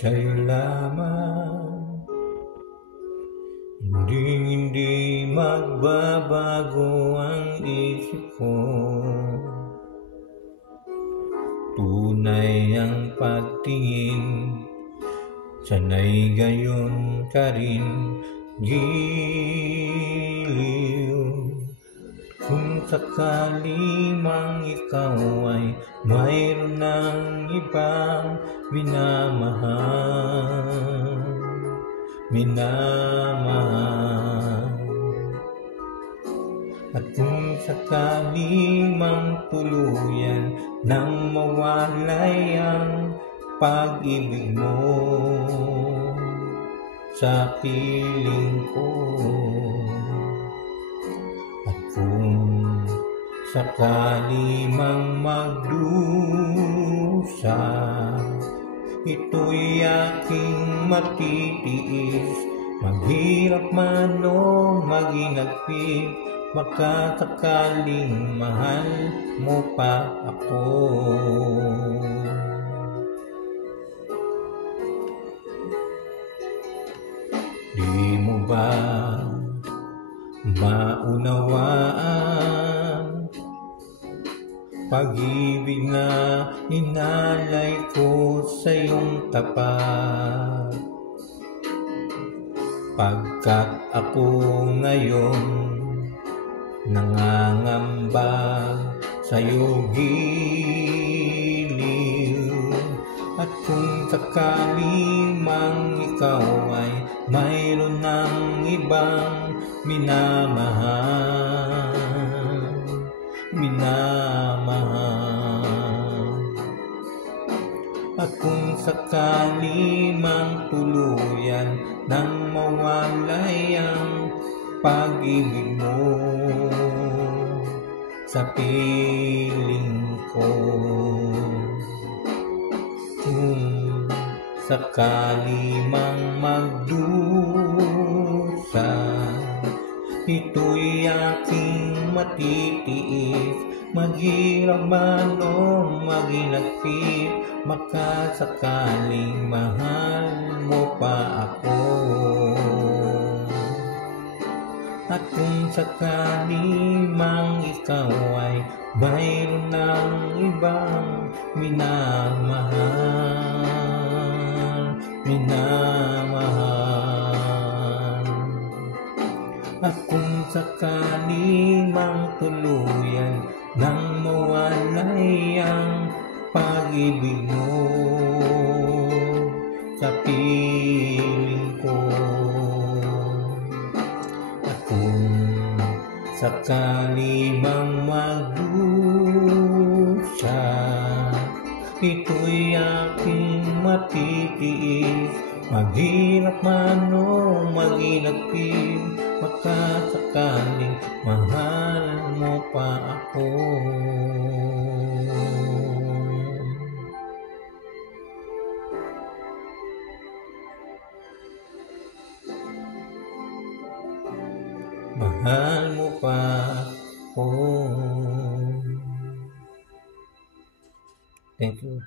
sa'yo lamang. Hindi magbabago ang isip ko. Tunay ang pagtingin, sanay gayon ka rin giliw. Kung sakali mang ikaw ay mayroon ng ibang minamahal. At kung sakali mang tuluyan nang mawalay ang pag-ibig mo sa piling ko, at kung sakali mang magdusa, ito'y aking matitiis. Maghirap man o maginagpit, baka sakaling mahal mo pa ako. Di mo ba maunawaan pag-ibig na inalay ko sa iyong tapat? Pagkat ako ngayon nangangamba sa'yo giliw. At kung sakali mang ikaw ay mayroon ng ibang minamahal, at kung sakali mang tuluyan nang mawalay ang pag-ibig mo sa piling ko, kung sakali mang magdusa, ito'y aking matitiis. Maghirap man o maginagpit, baka sakaling mahal mo pa ako. At kung sakali mang ikaw ay mayroon ng ibang minamahal, at kung sakali mang tuluyan nang mawalay ang pag-ibig mo sa piling ko, at kung sakali mang magdusa, ito'y aking matitiis. Maghirap man o maginagpit, baka sakaling mahal mo pa ako. Mahal mo pa ako. Thank you.